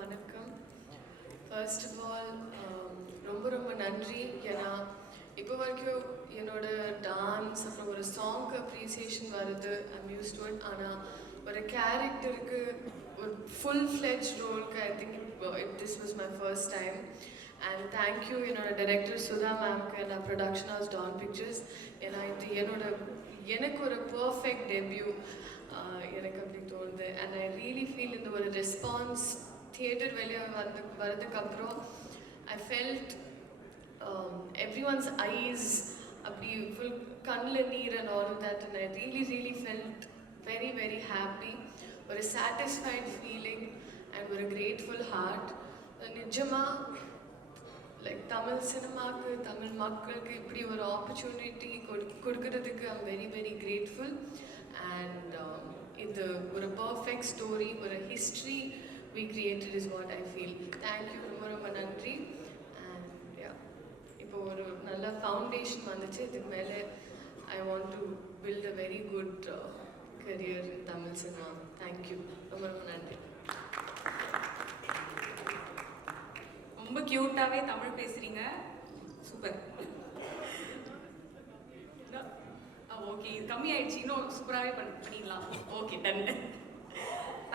வணக்கம். First of all ரொம்ப நன்றி. ஏன்னா இப்போ வரைக்கும் என்னோட டான்ஸ் அப்புறம் ஒரு சாங்க்கு அப்ரிசியேஷன் வருது, ஐம் யூஸ் டு இட். ஆனால் ஒரு கேரக்டருக்கு ஒரு ஃபுல் ஃப்ளெஜ் ரோலுக்கு I think this was my first time. And thank you என்னோட டைரக்டர் சுதா மேம்க்கு and production house Dawn Pictures. ஏன்னா இது எனக்கு ஒரு பர்ஃபெக்ட் டெபியூ எனக்கு அப்படி தோணுது. அண்ட் ஐ ரியலி ஃபீல் இந்த ஒரு ரெஸ்பான்ஸ் தியேட்டர் வெளியே வரதுக்கப்புறம் I felt everyone's eyes அப்படி ஃபுல் கண்ணில் நீர் and all of that. And I really felt very happy. ஒரு சாட்டிஸ்ஃபைட் ஃபீலிங் அண்ட் ஒரு கிரேட்ஃபுல் ஹார்ட். நிஜமாக லைக் தமிழ் சினிமாவுக்கு தமிழ் மக்களுக்கு இப்படி ஒரு ஆப்பர்ச்சுனிட்டி கொடுக்கறதுக்கு ஐம் வெரி கிரேட்ஃபுல். அண்ட் இது ஒரு பர்ஃபெக்ட் ஸ்டோரி, ஒரு history we created is what I feel. Thank you, ரொம்ப நன்றி. அண்ட் இப்போ ஒரு நல்ல ஃபவுண்டேஷன் வந்துச்சு. இதுக்கு மேலே I want to build a very good career in Tamil cinema. Thank you, ரொம்ப நன்றி. ரொம்ப க்யூட்டாகவே தமிழ் பேசுகிறீங்க, சூப்பர். ஓகே, இது கம்மியாயிடுச்சு, இன்னும் சூப்பராகவே பண்ணிடலாம். Okay, done.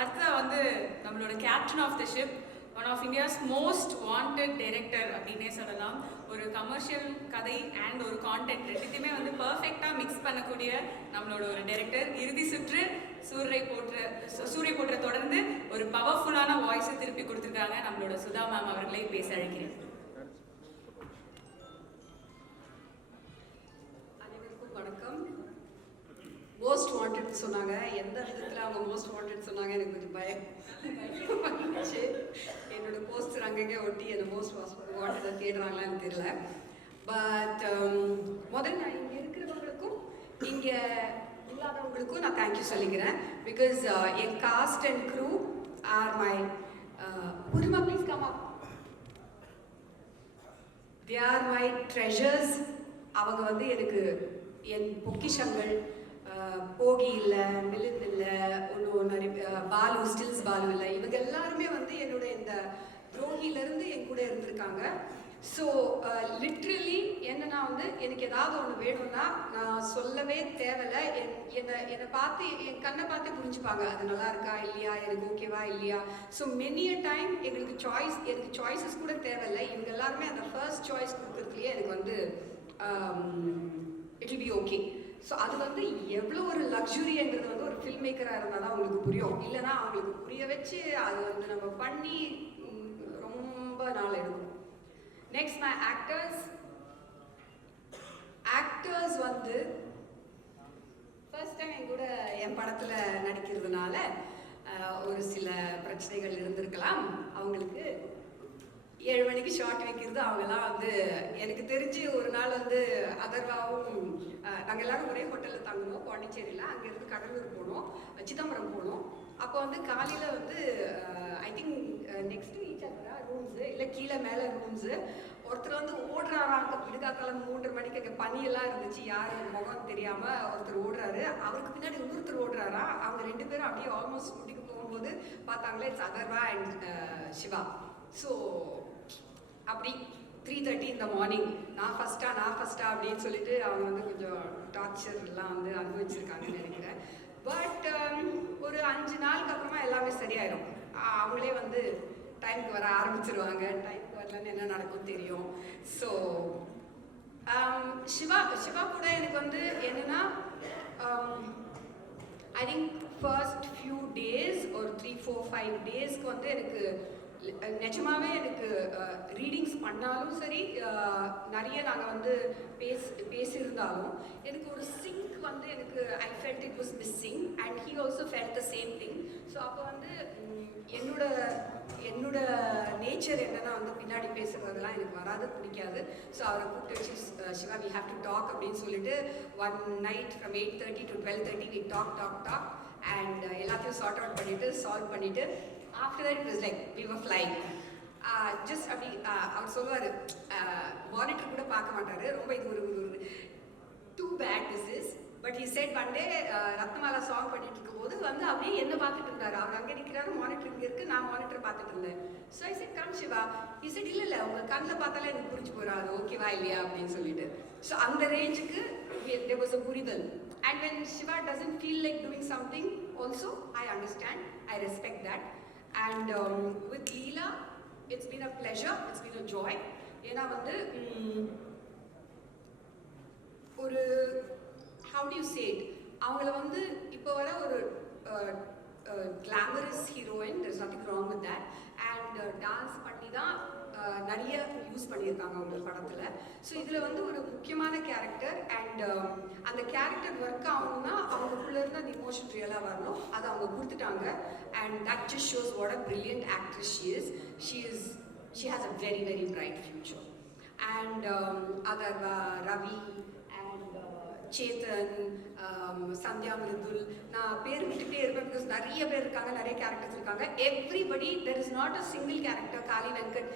அடுத்ததாக வந்து நம்மளோட captain of the ship, one of India's most wanted director அப்படின்னே சொல்லலாம். ஒரு கமர்ஷியல் கதை அண்ட் ஒரு கான்டென்ட் ரெண்டுத்தையுமே வந்து பர்ஃபெக்டாக மிக்ஸ் பண்ணக்கூடிய நம்மளோட ஒரு டைரக்டர். இறுதி சுற்று சூரிய போற்ற தொடர்ந்து ஒரு பவர்ஃபுல்லான வாய்ஸை திருப்பி கொடுத்துருக்காங்க. நம்மளோட சுதா மேம் அவர்களை பேச அழைக்கிறேன். அனைவருக்கும் வணக்கம். மோஸ்ட் வாண்டட் சொன்னாங்க, எந்த விதத்தில் அவங்க மோஸ்ட் வாண்டட் சொன்னாங்க எனக்கு கொஞ்சம் பயம் வந்துச்சு. என்னோட போஸ்டர் அங்கங்கே ஒட்டி அந்த மோஸ்ட் வாண்டடை தேடுறாங்களான்னு தெரியல. பட் முதல்ல நான் இங்கே இருக்கிறவங்களுக்கும் இங்கே இல்லாதவங்களுக்கும் நான் தேங்க்யூ சொல்லிக்கிறேன். பிகாஸ் என் cast and crew are my புதுமா please come up. They are my treasures. அவங்க வந்து எனக்கு என் பொக்கிஷங்கள். போகி இல்லை, மிலிந்த் இல்லை, ஒன்றும் நிறைய பாலு, ஸ்டில்ஸ் பாலு இல்லை, இவங்க எல்லாருமே வந்து என்னோட இந்த துரோகியிலேருந்து என் கூட இருந்திருக்காங்க. ஸோ லிட்ரலி என்னன்னா வந்து எனக்கு ஏதாவது ஒன்று வேணும்னா நான் சொல்லவே தேவையில்லை. என்னை பார்த்து என் கண்ணை பார்த்து புரிஞ்சுப்பாங்க, அது நல்லா இருக்கா இல்லையா, எனக்கு ஓகேவா இல்லையா. ஸோ மெனி அ டைம் எனக்கு சாய்ஸஸ் கூட தேவையில்லை. இவங்க எல்லாருமே அந்த ஃபர்ஸ்ட் சாய்ஸ் கொடுக்குறதுலையே எனக்கு வந்து it will be okay. So அது வந்து எவ்வளோ ஒரு லக்ஸுரிங்கிறது வந்து ஒரு ஃபில்ம் மேக்கராக இருந்தால் தான் அவங்களுக்கு புரியும். இல்லைனா அவங்களுக்கு புரிய வச்சு அது வந்து நம்ம பண்ணி ரொம்ப நாள் எடுக்கும். நெக்ஸ்ட் மை ஆக்டர்ஸ் வந்து ஃபர்ஸ்ட் டைம் என் கூட என் படத்தில் நடிக்கிறதுனால ஒரு சில பிரச்சனைகள் இருந்திருக்கலாம். அவங்களுக்கு 7 மணிக்கு ஷார்ட் வைக்கிறது அவங்கெல்லாம் வந்து எனக்கு தெரிஞ்சு ஒரு நாள் வந்து அதர்வாவும் நாங்கள் எல்லாரும் ஒரே ஹோட்டலில் தங்கணும் பாண்டிச்சேரியில். அங்கேருந்து கடலூர் போனோம், சிதம்பரம் போனோம். அப்போ வந்து காலையில் வந்து ஐ திங்க் நெக்ஸ்ட் ஈச் அதரா ரூம்ஸு இல்லை கீழே மேலே ரூம்ஸு. ஒருத்தர் வந்து ஓடுறாராங்க, விடுகாக்காலம் 3:30 மணிக்கு அங்கே பனியெல்லாம் இருந்துச்சு, யார் முகம் தெரியாமல் ஒருத்தர் ஓடுறாரு. அவருக்கு பின்னாடி இன்னொருத்தர் ஓடுறாரா. அவங்க 2 பேரும் அப்படியே ஆல்மோஸ்ட் முடிக்க போகும்போது பார்த்தாங்களே it's Atharva and Siva. So அப்படி 3:30 இந்த மார்னிங் நான் ஃபஸ்ட்டா அப்படின்னு சொல்லிட்டு அவங்க வந்து கொஞ்சம் டார்ச்சர்லாம் வந்து அனுபவிச்சிருக்காங்கன்னு நினைக்கிறேன். பட் ஒரு 5 நாளுக்கு அப்புறமா எல்லாமே சரியாயிடும். அவங்களே வந்து டைமுக்கு வர ஆரம்பிச்சிருவாங்க. டைமுக்கு வரலன்னு என்ன நடக்கும் தெரியும். ஸோ சிவா கூட எனக்கு வந்து என்னன்னா I think first few days ஒரு 3-4-5 டேஸ்க்கு வந்து எனக்கு நிஜமாவே எனக்கு ரீடிங்ஸ் பண்ணாலும் சரி, நிறைய நாங்கள் வந்து பேசியிருந்தாலும் எனக்கு ஒரு சிங்க் வந்து எனக்கு I felt it was missing and he also felt the same thing. So அப்போ வந்து என்னோட நேச்சர் என்னன்னா வந்து பின்னாடி பேசுகிறதெல்லாம் எனக்கு வராது, பிடிக்காது. ஸோ அவரை கூப்பிட்டு வச்சு Siva we have to talk அப்படின்னு சொல்லிட்டு one night from 8:30 to 12:30 we talk and எல்லாத்தையும் சார்ட் அவுட் பண்ணிவிட்டு சால்வ் பண்ணிவிட்டு after that it was like we were flying. Just அப்படி அவர் சொல்லுவார், மானிட்டர் கூட பார்க்க மாட்டார். ரொம்ப இது ஒரு too bad this is but he said one day Ratnamala song பண்ணிட்டு இருக்கும்போது வந்து அப்படியே என்ன பார்த்துட்டு இருந்தாரு. அவர் அங்கே நிற்கிறாரு, மானிட்டர் இங்கே இருக்கு, நான் மானிட்டர் பார்த்துட்டு இருந்தேன். So I said come Siva. He said இல்லை உங்க கண்ணில் பார்த்தாலே எனக்கு புரிஞ்சு போகிறா அது ஓகேவா இல்லையா அப்படின்னு சொல்லிட்டு. ஸோ அந்த ரேஞ்சுக்கு there was a புரிதல். And when Shiva doesn't feel like doing something also, I understand, I respect that. And with Leela, it's been a pleasure, it's been a joy. ஏன்னா வந்து ஒரு how do you say it, அவங்கள வந்து இப்போ வர ஒரு glamorous heroine, there's nothing wrong with that. And dance பண்ணி தான் நிறைய யூஸ் பண்ணியிருக்காங்க அவங்க படத்தில். ஸோ இதில் வந்து ஒரு முக்கியமான கேரக்டர். அண்ட் அந்த கேரக்டர் ஒர்க் ஆகணும்னா அவங்களுக்குள்ள இருந்து அந்த இமோஷன் ரியலாக வரணும். அதை அவங்க கொடுத்துட்டாங்க. And that just shows what a brilliant actress she has a very very bright future. And Agarva, Ravi and Chetan, Sandhya Mridul, நான் பேர் விட்டுட்டே இருப்பேன் பிகாஸ் நிறைய பேர் இருக்காங்க, நிறைய கேரக்டர்ஸ் இருக்காங்க. Everybody, there is not a single character. Kaali Venkat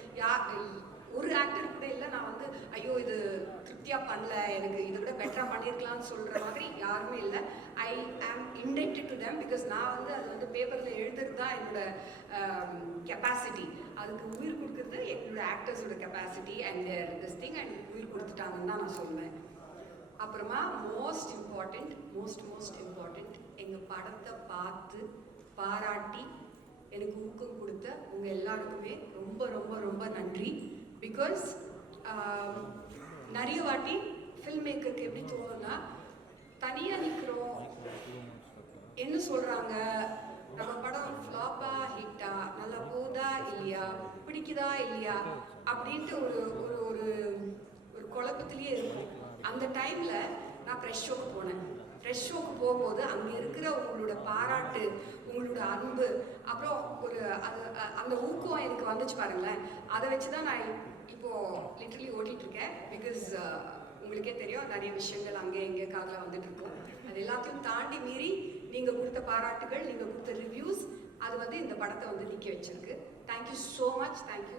ஒரு ஆக்டர் கூட இல்லை நான் வந்து ஐயோ இது திருப்தியாக பண்ணல, எனக்கு இதை விட பெட்டராக பண்ணியிருக்கலாம்னு சொல்கிற மாதிரி யாருமே இல்லை. ஐ ஆம் இண்டெக்டட் டு தெம் பிகாஸ் நான் வந்து அது வந்து பேப்பரில் எழுதுறது தான் என்னோட கெப்பாசிட்டி. அதுக்கு உயிர் கொடுக்குறது எங்களோட ஆக்டர்ஸோட கெப்பாசிட்டி அண்ட் திஸ் திங். அண்ட் உயிர் கொடுத்துட்டாங்கன்னு தான் நான் சொல்லுவேன். அப்புறமா மோஸ்ட் இம்பார்ட்டண்ட் எங்கள் படத்தை பார்த்து பாராட்டி எனக்கு ஊக்கம் கொடுத்த உங்கள் எல்லாருக்குமே ரொம்ப ரொம்ப ரொம்ப நன்றி. பிகாஸ் நிறைய வாட்டி ஃபில்ம் மேக்கருக்கு எப்படி தோணுன்னா, தனியாக நிற்கிறோம், என்ன சொல்கிறாங்க, நம்ம படம் ஃப்ளாப்பா ஹிட்டா, நல்லா போதா இல்லையா, பிடிக்குதா இல்லையா அப்படின்ட்டு ஒரு ஒரு ஒரு ஒரு குழப்பத்திலேயே இருக்கும். அந்த டைமில் நான் ஃப்ரெஷ் ஷோக்கு போனேன். ஃப்ரெஷ் ஷோக்கு போகும்போது அங்கே இருக்கிற உங்களோட பாராட்டு, உங்களோட அன்பு, அப்புறம் ஒரு அது அந்த ஊக்கம் எனக்கு வந்துச்சு பாருங்களேன். அதை வச்சு தான் நான் இப்போது லிட்டரலி ஓட்டிகிட்ருக்கேன். பிகாஸ் உங்களுக்கே தெரியும் நிறைய விஷயங்கள் அங்கே எங்கே காதில் வந்துட்டு இருக்கோம். அது எல்லாத்தையும் தாண்டி மீறி நீங்கள் கொடுத்த பாராட்டுகள், நீங்கள் கொடுத்த ரிவ்யூஸ், அது வந்து இந்த படத்தை வந்து நிற்க வச்சிருக்கு. Thank you so much. தேங்க்யூ.